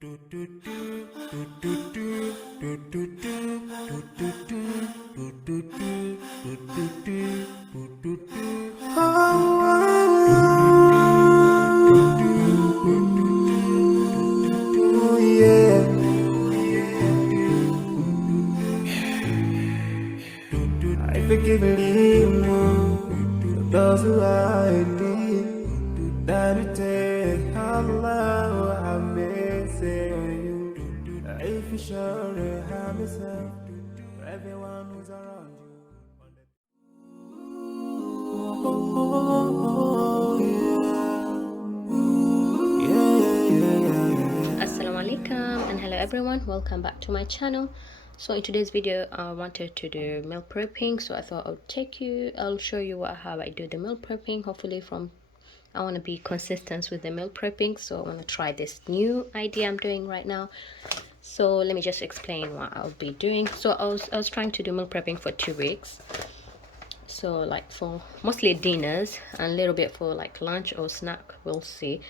Those who are deep, that you take Allah, I may say you. If you sure have yourself, everyone who's around you. Assalamu alaikum and hello everyone, welcome back to my channel. So in today's video I wanted to do meal prepping, so I thought I'll show you how I do the meal prepping. Hopefully I want to be consistent with the meal prepping, so I want to try this new idea I'm doing right now. So let me just explain what I'll be doing. So I was trying to do meal prepping for 2 weeks, so like for mostly dinners and a little bit for like lunch or snack, we'll see,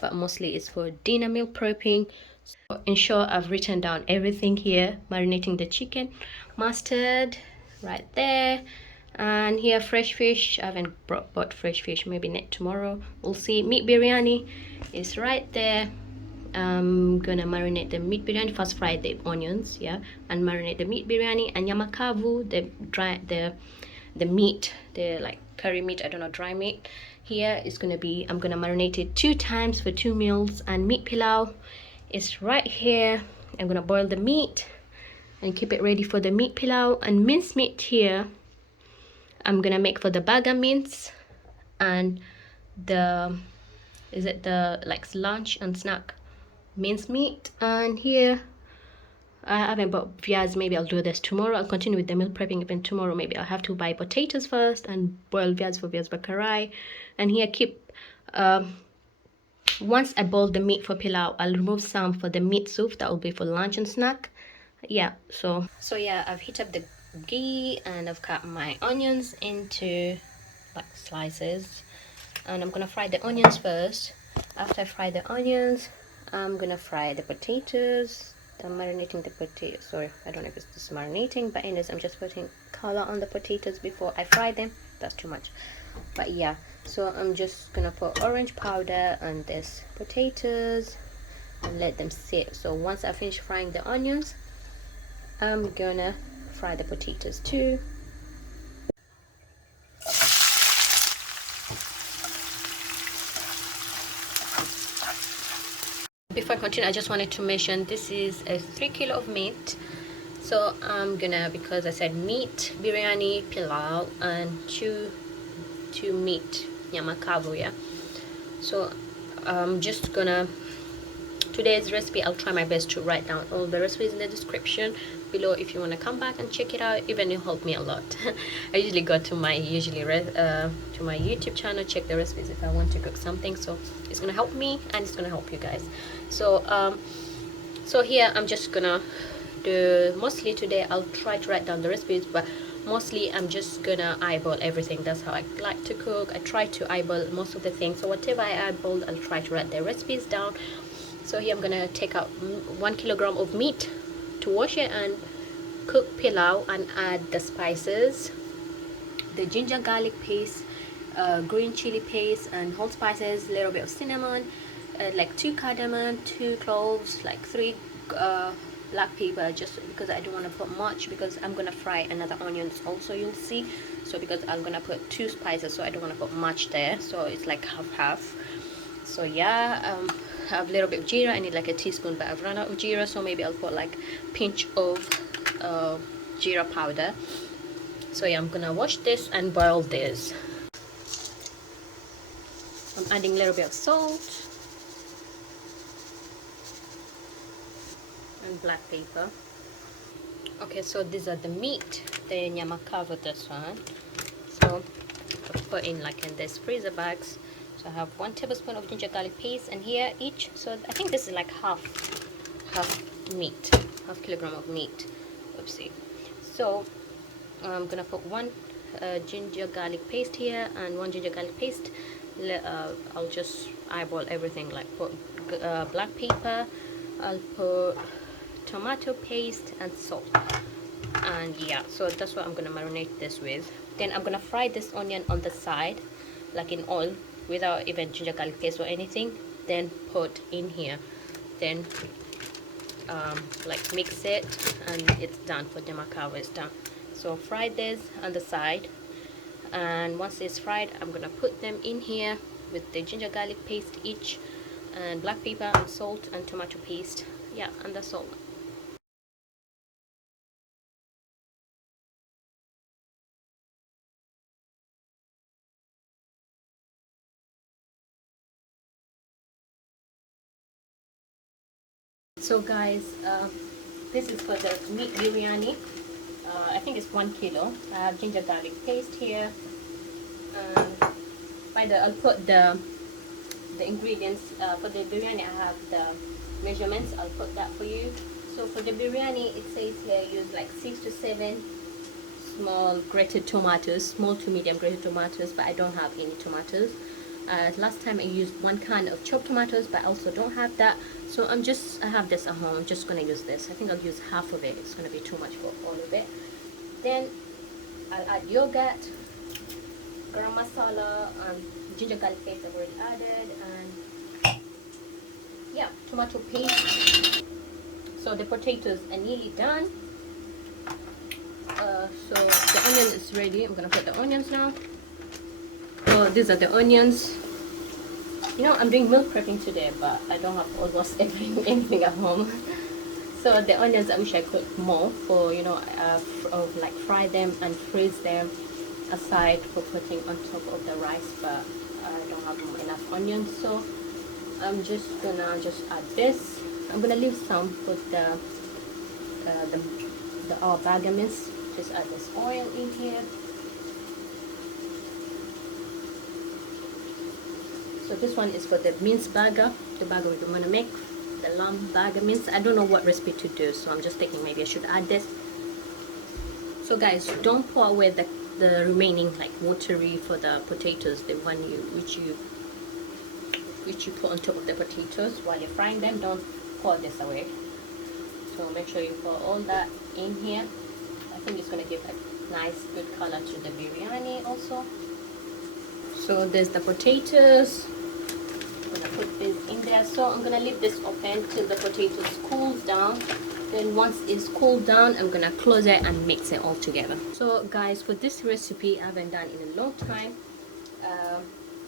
but mostly it's for dinner meal prepping. So in short, I've written down everything here. Marinating the chicken, mustard right there, and here fresh fish. I haven't bought fresh fish, maybe not tomorrow, we'll see. Meat biryani is right there. I'm gonna marinate the meat biryani, first fry the onions, yeah, and marinate the meat biryani. And yamakavu, the meat, the like curry meat, I don't know, dry meat. Here is gonna be, I'm gonna marinate it 2 times for 2 meals. And meat pilau is right here. I'm gonna boil the meat and keep it ready for the meat pilau. And minced meat here I'm gonna make for the burger mince and the like lunch and snack minced meat. And here I haven't bought viaz, maybe I'll do this tomorrow. I'll continue with the meal prepping even tomorrow. Maybe I'll have to buy potatoes first and boil viaz for viaz bakarai. And here keep once I boil the meat for pilau, I'll remove some for the meat soup, that will be for lunch and snack. Yeah, so yeah, I've heated up the ghee and I've cut my onions into like slices, and I'm gonna fry the onions first. After I fry the onions, I'm gonna fry the potatoes. I'm marinating the potatoes. Sorry, I don't know if it's just marinating, but anyways, I'm just putting color on the potatoes before I fry them. That's too much, but yeah. So I'm just gonna put orange powder on this potatoes and let them sit. So once I finish frying the onions, I'm gonna fry the potatoes too. Before I continue, I just wanted to mention this is a 3 kilo of meat. So I'm gonna, because I said meat biryani, pilau, and two meat yamakavu, yeah. So I'm just gonna, today's recipe, I'll try my best to write down all the recipes in the description below if you want to come back and check it out. Even it helped me a lot. I usually go to my to my YouTube channel, check the recipes if I want to cook something, so it's gonna help me and it's gonna help you guys. So so here I'm just gonna do, mostly today I'll try to write down the recipes, but mostly I'm just gonna eyeball everything. That's how I like to cook. I try to eyeball most of the things, so whatever I eyeball, I'll try to write the recipes down. So here I'm gonna take out 1 kilogram of meat to wash it and cook pilau, and add the spices, the ginger garlic paste, green chili paste, and whole spices, a little bit of cinnamon, like 2 cardamom, 2 cloves, like 3 black pepper, just because I don't want to put much, because I'm gonna fry another onions also, you'll see. So because I'm gonna put 2 spices, so I don't want to put much there, so it's like half. So yeah, I have a little bit of jeera. I need like a teaspoon, but I've run out of jeera, so maybe I'll put like pinch of jeera powder. So yeah, I'm gonna wash this and boil this. I'm adding a little bit of salt and black pepper. Okay, so these are the meat, the yamakavu, this one. So I'll put in like in this freezer bags. So I have 1 tablespoon of ginger garlic paste, and here each, so I think this is like half meat, half kilogram of meat. Oopsie. So I'm gonna put 1 ginger garlic paste here and 1 ginger garlic paste. I'll just eyeball everything, like put black pepper, I'll put tomato paste and salt. And yeah, so that's what I'm gonna marinate this with. Then I'm gonna fry this onion on the side, like in oil, without even ginger garlic paste or anything. Then put in here. Then like mix it, and it's done. For the macao is done. So fry this on the side, and once it's fried, I'm gonna put them in here with the ginger garlic paste each, and black pepper and salt and tomato paste. Yeah, and that's all. So guys, this is for the meat biryani. I think it's 1 kilo. I have ginger garlic paste here. By the I'll put the ingredients for the biryani. I have the measurements. I'll put that for you. So for the biryani, it says here use like 6 to 7 small grated tomatoes, small to medium grated tomatoes, but I don't have any tomatoes. Last time I used 1 can of chopped tomatoes, but I also don't have that. So I have this at home. I'm just gonna use this. I think I'll use half of it. It's gonna be too much for all of it. Then I'll add yogurt, garam masala, ginger garlic paste I've already added, and yeah, tomato paste. So the potatoes are nearly done. So the onion is ready. I'm gonna put the onions now. So these are the onions. You know, I'm doing meal prepping today, but I don't have almost anything at home. So the onions, I wish I could more for, you know, like fry them and freeze them aside for putting on top of the rice, but I don't have enough onions, so I'm just gonna add this. I'm gonna leave some for our burger mince. Just add this oil in here. So this one is for the mince burger, the burger we're gonna make, the lamb burger mince. I don't know what recipe to do, so I'm just thinking maybe I should add this. So guys, don't pour away the remaining like watery for the potatoes, the one which you put on top of the potatoes while you're frying them. Don't pour this away. So make sure you pour all that in here. I think it's gonna give a nice good color to the biryani also. So there's the potatoes. I'm gonna put this in there. So I'm gonna leave this open till the potatoes cools down. Then once it's cooled down, I'm gonna close it and mix it all together. So guys, for this recipe I haven't done in a long time.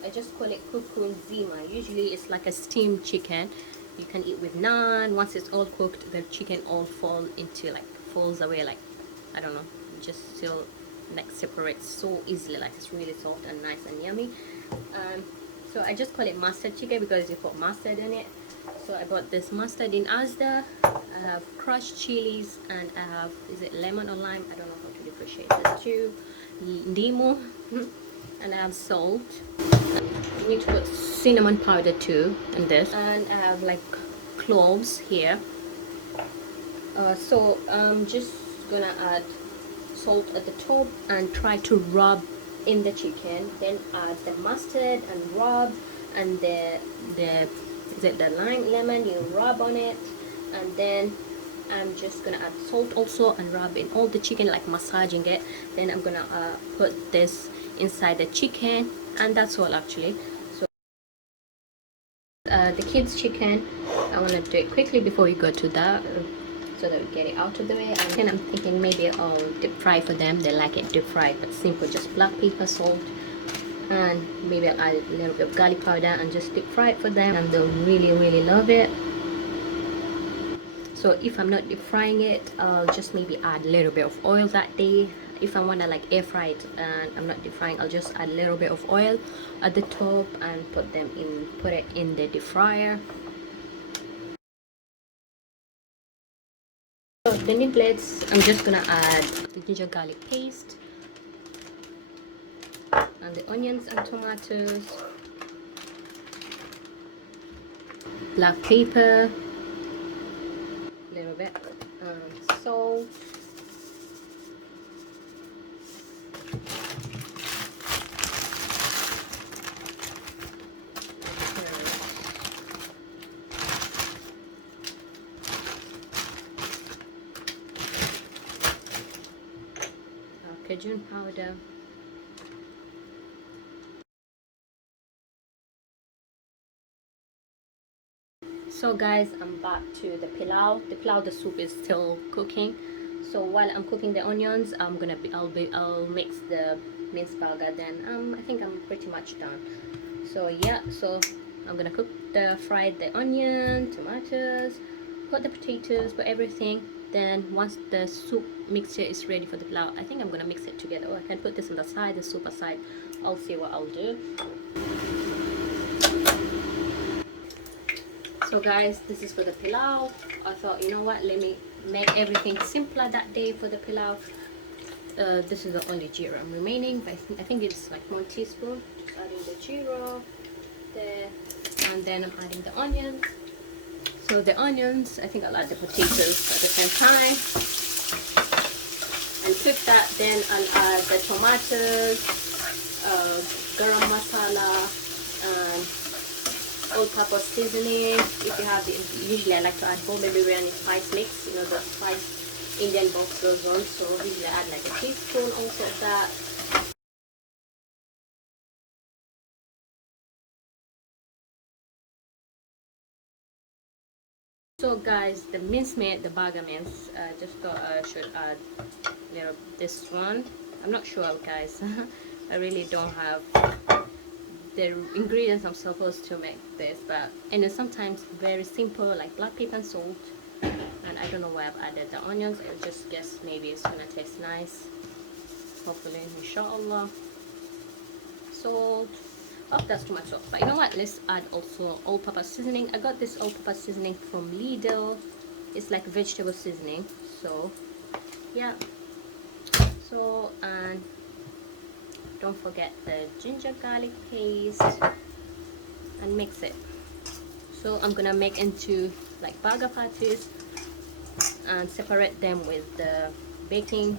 I just call it kukun zima. Usually it's like a steamed chicken. You can eat with naan. Once it's all cooked, the chicken all falls away, like, I don't know, just still like separates so easily. Like, it's really soft and nice and yummy. So I just call it mustard chicken because you put mustard in it. So I bought this mustard in Asda. I have crushed chilies, and I have, is it lemon or lime? I don't know how to differentiate the two. Limo. And I have salt. You need to put cinnamon powder too in this. And I have like cloves here. So I'm just gonna add salt at the top and try to rub in the chicken. Then add the mustard and rub, and the lemon you rub on it, and then I'm just gonna add salt also and rub in all the chicken, like massaging it. Then I'm gonna put this inside the chicken, and that's all actually. So the kids chicken, I want to do it quickly before we go to that, so that we get it out of the way. And then I'm thinking maybe I'll deep fry for them. They like it deep fried, but simple, just black pepper, salt, and maybe I'll add a little bit of garlic powder and just deep fry it for them, and they'll really love it. So if I'm not deep frying it, I'll just maybe add a little bit of oil that day. If I want to like air fry it and I'm not deep frying, I'll just add a little bit of oil at the top and put it in the deep fryer. So the niblets, I'm just gonna add the ginger garlic paste and the onions and tomatoes, black pepper, a little bit, salt, cajun powder. So guys, I'm back to the pilau. The soup is still cooking. So while I'm cooking the onions, I'll mix the minced burger. Then I think I'm pretty much done. So yeah, so I'm gonna fry the onion, tomatoes, put the potatoes, put everything. Then once the soup mixture is ready for the pilau, I think I'm gonna mix it together. Or I can put this on the side, the soup aside. I'll see what I'll do. So guys, this is for the pilau. I thought, you know what, let me make everything simpler that day for the pilau. This is the only jeera remaining, but I think it's like 1 teaspoon. Just adding the jeera there, and then I'm adding the onions. So the onions, I think I'll add the potatoes at the same time and cook that. Then I'll add the tomatoes, garam masala, and all-purpose seasoning. If you have the, usually I like to add Bombay Biryani spice mix, you know, the spice Indian box goes on. So usually I add like a teaspoon also of that. So guys, the mincemeat, the burger mince, just thought I should add this one. I'm not sure guys. I really don't have the ingredients I'm supposed to make this, but and it's sometimes very simple like black pepper and salt, and I don't know why I've added the onions. I just guess maybe it's gonna taste nice, hopefully, inshallah. Salt. Oh, that's too much salt, but you know what, let's add also all-purpose seasoning. I got this all-purpose seasoning from Lidl. It's like vegetable seasoning. So yeah, so and don't forget the ginger garlic paste and mix it. So I'm gonna make into like burger patties and separate them with the baking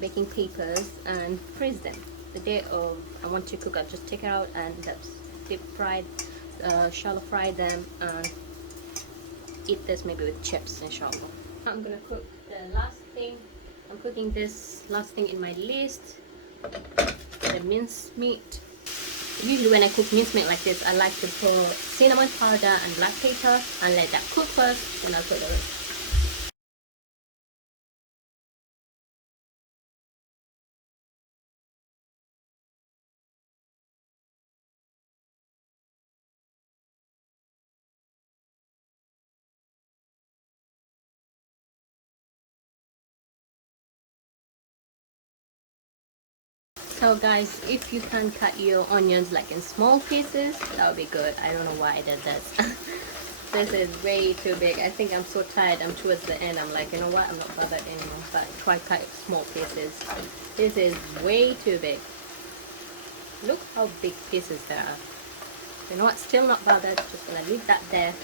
papers and freeze them. The day of I want to cook, I'll just take it out and deep fried, shallow fry them and eat this maybe with chips, inshallah. I'm gonna cook the last thing. I'm cooking this last thing in my list, the minced meat. Usually when I cook mincemeat like this, I like to put cinnamon powder and black pepper and let that cook first, then I'll put the rest. So guys, if you can cut your onions like in small pieces, that would be good. I don't know why I did this. This is way too big. I think I'm so tired. I'm towards the end. I'm like, you know what? I'm not bothered anymore. But try cut small pieces. This is way too big. Look how big pieces there are. You know what? Still not bothered. Just gonna leave that there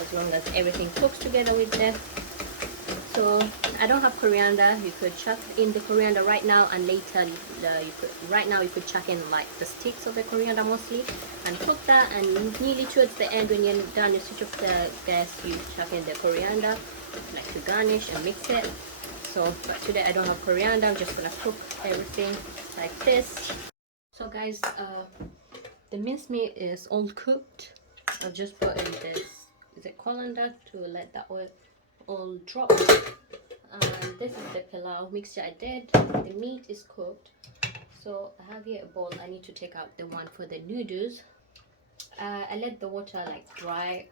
as long as everything cooks together with that. So I don't have coriander. You could chuck in the coriander right now, and later you could chuck in like the sticks of the coriander mostly and cook that, and nearly towards the end when you're done, you switch off the gas, you chuck in the coriander like to garnish and mix it. So but today I don't have coriander. I'm just gonna cook everything like this. So guys, the mincemeat is all cooked. I'll just put in this, is it colander, to let that oil all drop. And this is the pilau mixture I did. The meat is cooked. So I have here a bowl. I need to take out the one for the noodles. I let the water like dry.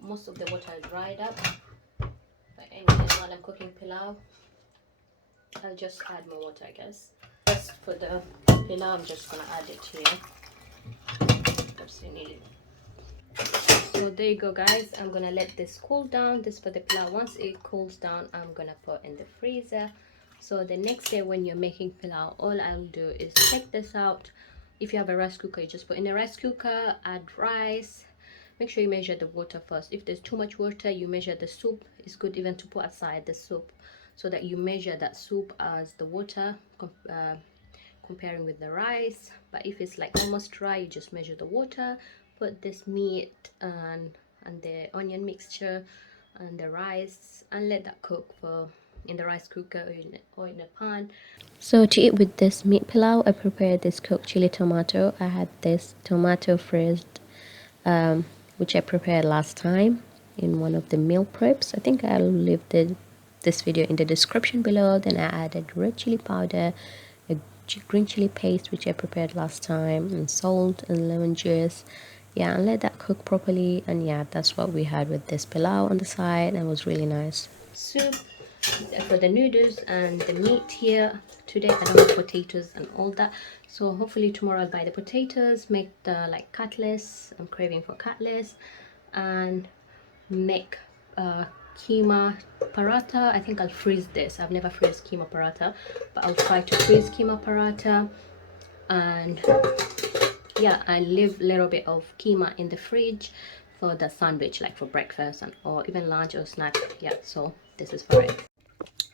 Most of the water dried up. But anyway, while I'm cooking pilau, I'll just add more water, I guess. Just for the pilau, I'm just gonna add it here. Oops, I need it. So there you go guys, I'm gonna let this cool down. This for the pilau. Once it cools down, I'm gonna put in the freezer. So the next day when you're making pilau, all I'll do is take this out. If you have a rice cooker, you just put in a rice cooker, add rice. Make sure you measure the water first. If there's too much water, you measure the soup. It's good even to put aside the soup so that you measure that soup as the water, comparing with the rice. But if it's like almost dry, you just measure the water, put this meat and the onion mixture and the rice and let that cook for in the rice cooker or in a pan. So to eat with this meat pilau, I prepared this cooked chili tomato. I had this tomato frizzed, which I prepared last time in one of the meal preps. I think I'll leave this video in the description below. Then I added red chili powder, a green chili paste which I prepared last time, and salt and lemon juice. Yeah, and let that cook properly. And yeah, that's what we had with this pilau on the side, and it was really nice. Soup for the noodles and the meat here. Today I don't have potatoes and all that, so hopefully tomorrow I'll buy the potatoes, make the like cutlets. I'm craving for cutlets, and make keema paratha. I think I'll freeze this. I've never freeze keema paratha, but I'll try to freeze keema paratha. And yeah, I leave a little bit of keema in the fridge for the sandwich, like for breakfast and or even lunch or snack. Yeah, so this is for it.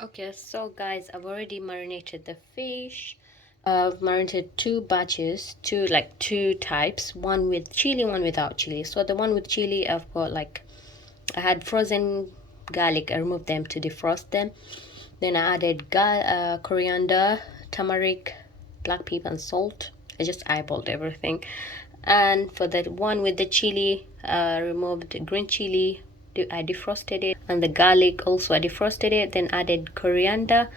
Okay, so guys, I've already marinated the fish. I've marinated two batches, two types, one with chili, one without chili. So the one with chili, I've got like, I had frozen garlic. I removed them to defrost them. Then I added coriander, turmeric, black pepper and salt. I just eyeballed everything. And for the one with the chili, I removed green chili, I defrosted it, and the garlic also I defrosted it, then added coriander,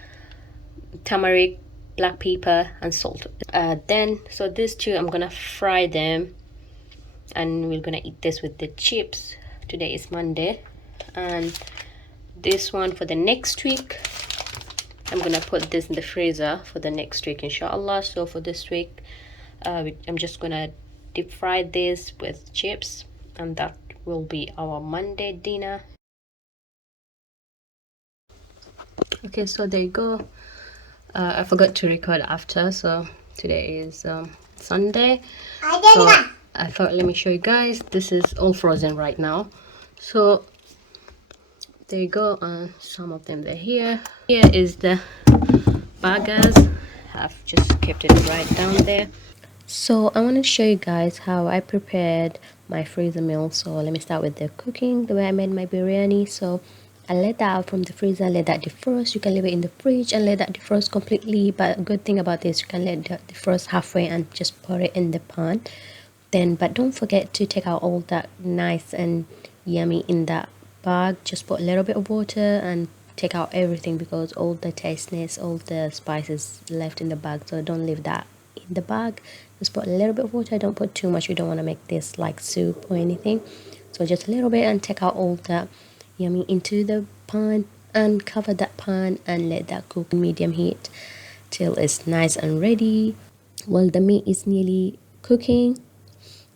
turmeric, black pepper and salt. Then so these two I'm gonna fry them, and we're gonna eat this with the chips. Today is Monday, and this one for the next week. I'm gonna put this in the freezer for the next week, inshallah. So for this week, I'm just gonna deep fry this with chips, and that will be our Monday dinner. Okay, so there you go. I forgot to record after, so today is Sunday. So I thought, let me show you guys. This is all frozen right now. So there you go. Some of them, they're here. Here is the burgers. I've just kept it right down there. So I want to show you guys how I prepared my freezer meal. So let me start with the cooking, the way I made my biryani. So I let that out from the freezer, let that defrost. You can leave it in the fridge and let that defrost completely, but a good thing about this, you can let that defrost halfway and just put it in the pan. Then but don't forget to take out all that nice and yummy in that bag. Just put a little bit of water and take out everything, because all the tastiness, all the spices left in the bag. So don't leave that in the bag. Just put a little bit of water, don't put too much. You don't want to make this like soup or anything. So just a little bit, and take out all that yummy into the pan, and cover that pan and let that cook in medium heat till it's nice and ready. While the meat is nearly cooking,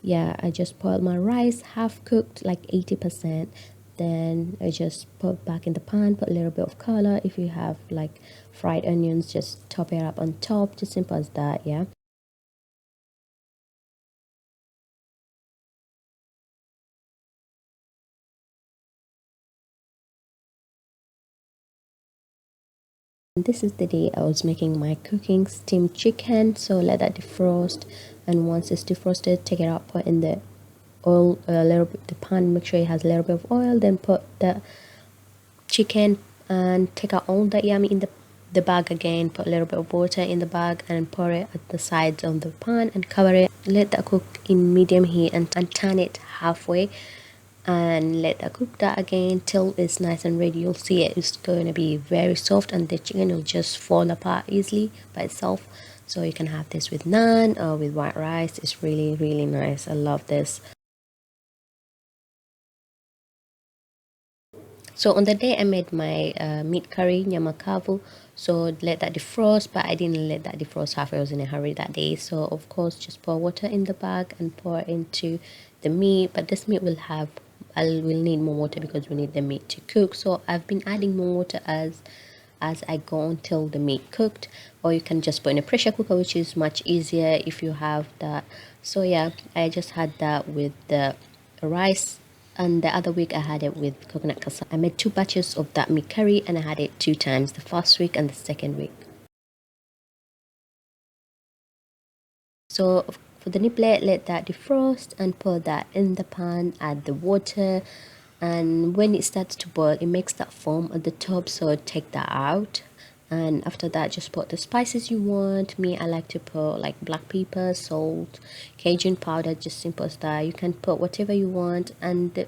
yeah, I just put my rice half cooked, like 80%. Then I just put back in the pan, put a little bit of color. If you have like fried onions, just top it up on top, just simple as that. Yeah. This is the day I was making my cooking steamed chicken. So let that defrost, and once it's defrosted, take it out, put in the oil, a little bit the pan, make sure it has a little bit of oil, then put the chicken and take out all the yummy in the bag again, put a little bit of water in the bag and pour it at the sides of the pan and cover it. Let that cook in medium heat and turn it halfway, and let that cook that again till it's nice and ready. You'll see it's going to be very soft, and the chicken will just fall apart easily by itself. So you can have this with naan or with white rice. It's really, really nice. I love this. So on the day I made my meat curry, nyama kavu. So let that defrost, but I didn't let that defrost halfway. I was in a hurry that day. So of course, just pour water in the bag and pour into the meat. But this meat will have, I will need more water because we need the meat to cook. So I've been adding more water as I go until the meat cooked, or you can just put in a pressure cooker, which is much easier if you have that. So yeah, I just had that with the rice, and the other week I had it with coconut kasa. I made two batches of that meat curry, and I had it 2 times, the first week and the second week. So for the niblet, let that defrost and put that in the pan, add the water, and when it starts to boil, it makes that foam at the top, so take that out. And after that, just put the spices you want. Me, I like to put like black pepper, salt, Cajun powder, just simple as that. You can put whatever you want. And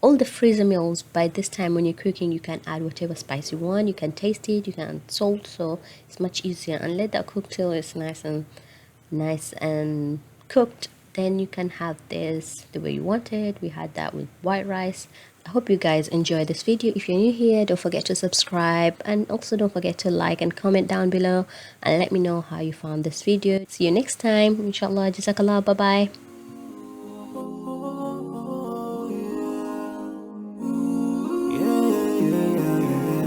all the freezer meals, by this time when you're cooking, you can add whatever spice you want. You can taste it, you can add salt, so it's much easier. And let that cook till it's nice and cooked. Then you can have this the way you want it. We had that with white rice. I hope you guys enjoy this video. If you're new here, don't forget to subscribe, and also don't forget to like and comment down below and let me know how you found this video. See you next time, inshallah. Jazakallah. Bye bye.